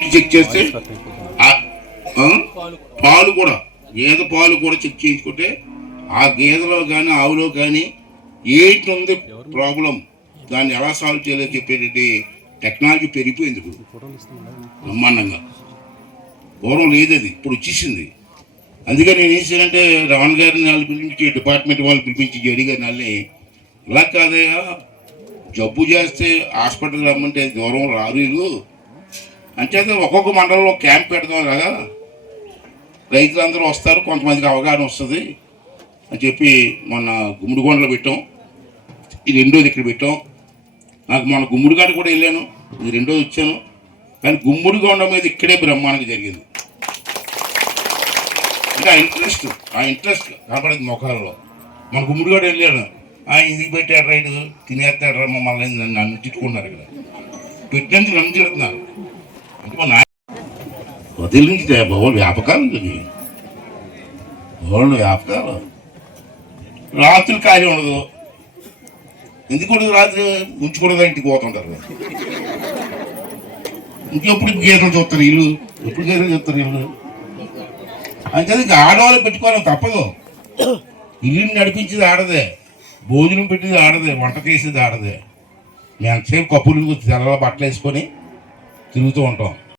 Check చేస్తే పాలు కూడా గేదె పాలు కూడా చెక్ చేసుకుంటే ఆ గేదెలో కానీ ఆవులో కానీ ఏంటి ఉంది ప్రాబ్లం, దాన్ని ఎలా సాల్వ్ చేయాలో చెప్పేటట్టు టెక్నాలజీ పెరిగిపోయింది ఇప్పుడు బ్రహ్మాండంగా. పూర్వం లేదు, అది ఇప్పుడు వచ్చేసింది. అందుకని నేను ఏం చేశానంటే రమణ గారిని వాళ్ళు పిలిపించి, డిపార్ట్మెంట్ వాళ్ళు పిలిపించి జడి గారిని వాళ్ళని, ఇలా కాదయ్యా జబ్బు చేస్తే హాస్పిటల్ రమ్మంటే దూరం రారు వీళ్ళు అంచేత ఒక్కొక్క మండలంలో క్యాంప్ పెడదాం కదా, రైతులందరూ వస్తారు, కొంతమందికి అవగాహన వస్తుంది అని చెప్పి మొన్న గుమ్మడిగొండలో పెట్టాం. ఇది రెండోది ఇక్కడ పెట్టాం. నాకు మొన్న గుమ్మడిగొండ కూడా వెళ్ళాను, ఇది రెండోది వచ్చాను. కానీ గుమ్మడిగొండ మీద ఇక్కడే బ్రహ్మాండంగా జరిగింది. అంటే ఆ ఇంట్రెస్ట్ కనపడేది మొఖాలలో. మన గుమ్మడిగొండ వెళ్ళాను, ఇది పెట్టాడు రైతు తినేస్తాడు రా మమ్మల్ని నన్ను తిట్టుకున్నారు. ఇక్కడ పెట్టినందుకు నన్ను తిడుతున్నారు. అంటే మన వదిలించే వాళ్ళు వ్యాపకాలు, వాళ్ళు వ్యాపకాలు. రాత్రి ఖాళీ ఉండదు. ఎందుకు రాత్రి ఉంచకూడదు, ఇంటికి పోతుంటారు. ఇంకెప్పుడు గీతలు చూస్తారు వీళ్ళు, ఎప్పుడు గీతలు చూస్తారు వీళ్ళు. అంటే ఇంకా ఆడవాళ్ళు పెట్టుకోవాలి తప్పదు. ఇల్లుని నడిపించేది ఆడదే, భోజనం పెట్టేది ఆడదే, వంట చేసేది ఆడదే. మేము ఎంతసేపు కప్పులు తెల్ల బట్టలు వేసుకొని తిరుగుతూ ఉంటాం.